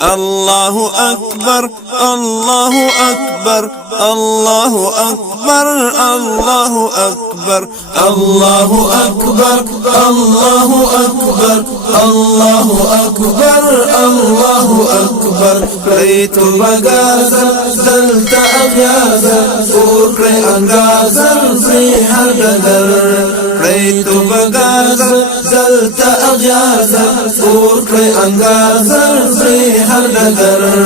الله أكبر الله أكبر الله أكبر الله أكبر الله أكبر الله أكبر الله أكبر الله أكبر ريت بغازا زلت أغيازا أوكري أنغازا في هالقدر ريت بغازا زلت أغيازا أوكري أنغازا في هالقدر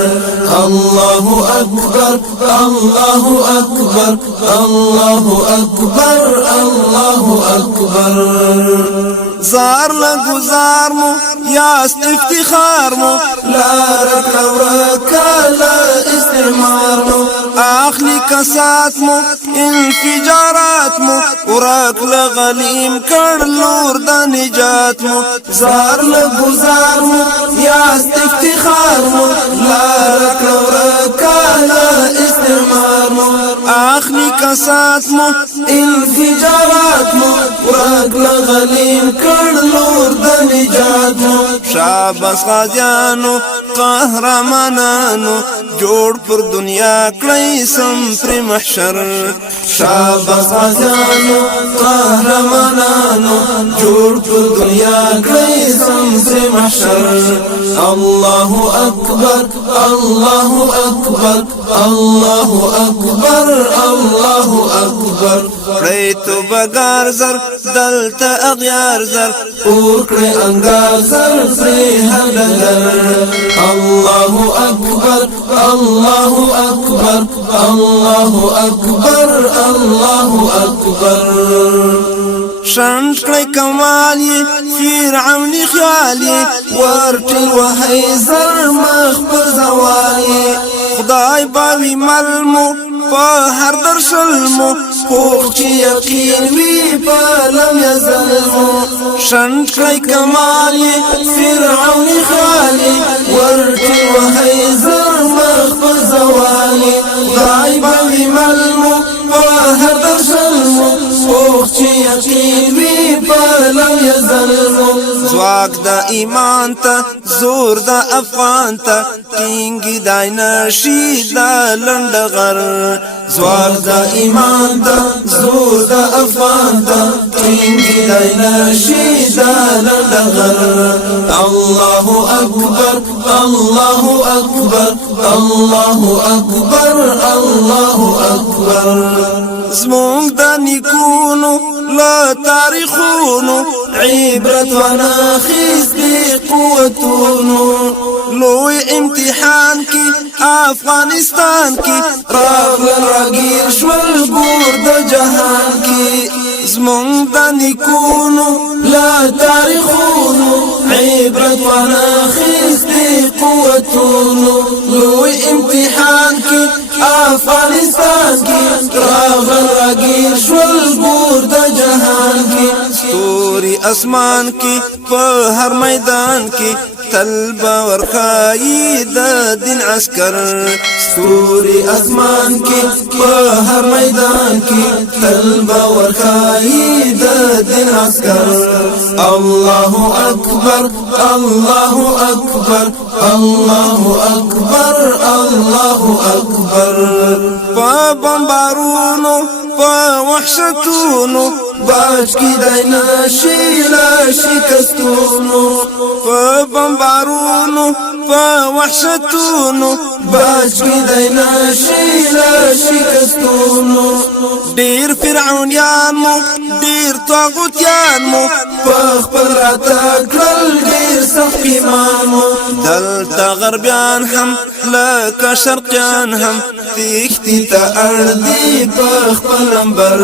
الله أكبر الله أكبر الله أكبر الله أكبر زار لگزار مو یاست افتخار مو لا رکا ورکا لا استعمار مو اخلی کسات مو انفجارات مو ورک لغلیم کر لور دا نجات مو زار لگزار مو یاست افتخار مو لا رکا ورکا لا استعمار مو اخلی کسات مو انفجارات مو ورک لغلیم لور د نجات شاباس غازیانو قهرمانانو جوړ پر دنیا کړی سم پر محشر شاباس غازیانو قهرمانانو جوړ پر دنیا کړی سم پر محشر الله اکبر الله اکبر الله اکبر الله اکبر ریتو بغار زر دلتا اغیار زر اوکڑی انگار زر فری هردگر الله اکبر الله اکبر الله اکبر الله اکبر شند کړی کمالی فرعونی خیالی ورټل وهی زر مخ پر زوالی خدای باوی ملمو په هر درشلمو پوخ چې یقین وی په لم یزلمو شند کړی کمالی فرعونی خیالی ورټل وهی زر مخ پر زوالی خدای باوی ملمو په هر درشلمو پوخ چې یقین وی په لم یزلمو ځواک د ایمان ته زور د افغان ته ټینګ دای نشي د لنډغر ځواک د ایمان ته زور د افغان ته ټینګ دای نشي د لنډغر الله اکبر الله اکبر الله اکبر الله اکبر زمونږ د نیکونو له تاریخونو عبرت وناخیستی قوتونو لوی امتحان کی افغانستان کی راغلل راگیر شول گور د جهان کی زمونږ د نیکونو له تاریخونو عبرت وناخیستی قوتونو لوی امتحان کی افغانستان کی راغلل راگیر شول گور د جهان کی ستوري اسمان کی په هر میدان کی تل باور خای د دین عسكر ستوري اسمان کی په هر میدان کی تل باور خای د دین عسكر الله اکبر الله اکبر الله اکبر الله اکبر په بمبارونو په وحشتونو باج کی دای نشی لا شکستونو په بمبارونو په وحشتونو باج کی دای نشی لا شکستونو ډیر فرعونیان مو ډیر طاغوتیان مو په خپل راته کړل ډیر سخت ایمان مو دلته غربیان هم لکه شرقیان هم تیښتې ته اړ دي په خپل انبر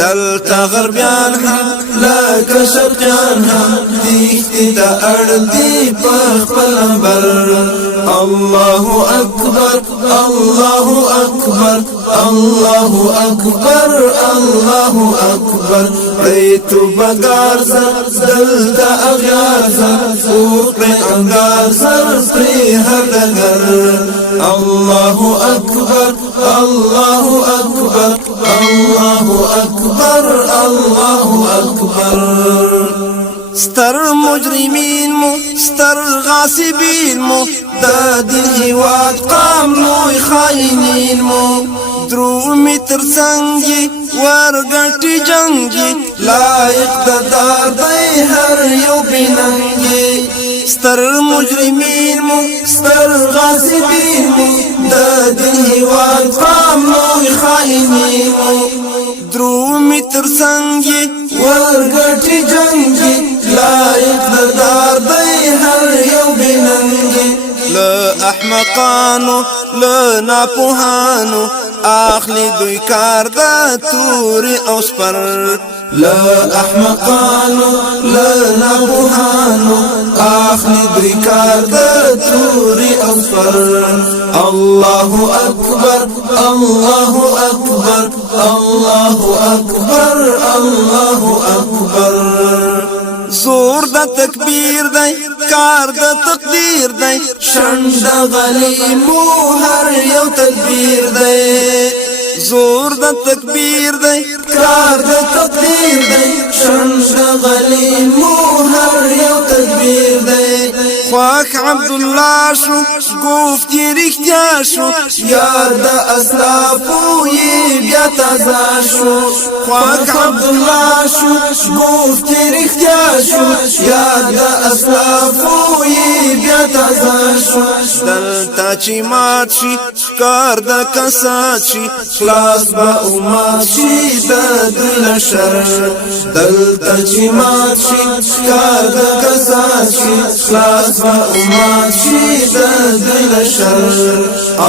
دلته غربیان هم لکه شرقیان هم تیښتې ته اړ دي په خپل انبر الله اکبر الله اکبر الله اکبر الله اکبر ریتو بغار زر دل دا اغیار زر اوکڑی انگار زر فری هردگر الله اکبر الله اکبر الله اکبر الله اکبر ستر مجرمین مو ستر غاصبین مو دا دین هیواد قام لوی خائنین مو درومی ترسنگی ورگٹی جنگی لائق دار دی هر یو بیننگی ستر مجرمین مو ستر غاصبین مو دا دین هیواد قام لوی خائنین مو درومی ترسنگی ورگٹی جنگی لائق دار دی هر یو بیننگی لا احمقانو لا ناپوهانو اخلی دوی کار دا توری او سپر لا احمقانو لا ناپوهانو اخلی دوی کار دا توری او سپر الله اکبر الله اکبر الله اکبر الله اکبر زور دا تکبیر دی کار دا تقدیر دی شند غلیمو هر یو تکبیر دی زور دا تکبیر دی کار دا تقدیر دی شند غلیمو هر یو تکبیر دی خواک عبدالله شو گفتی رختیا شو یاد دا اسلافو یی بیا تازه شو خواک عبدالله شو گفتی رختیا شو یاد دا اسلافو یی بیا تازه شو دلتا چی مات شي کار دا کسات شي خلاص با امات شي دا دوی لشر دلتا چی مات شي کار دا کسات شي خلاص با امات شي دا دوی لشر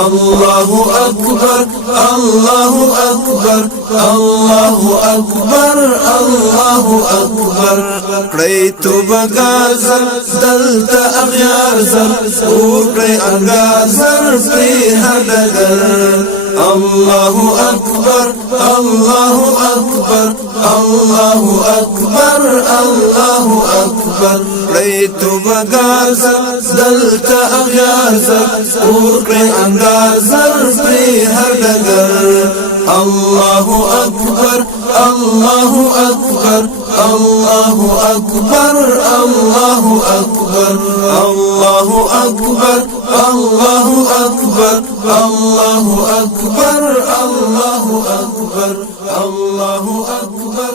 الله اکبر الله اکبر الله اکبر الله اکبر کړی تو بغازر دلتا اغیار زر اور کړی انګازر په هر ډګر الله اکبر الله اکبر الله اکبر الله اکبر کړی تو بغازر دلتا اغیار زر اور کړی انګازر په هر ډګر الله اکبر الله اکبر الله اکبر الله اکبر الله اکبر الله اکبر الله اکبر الله اکبر الله اکبر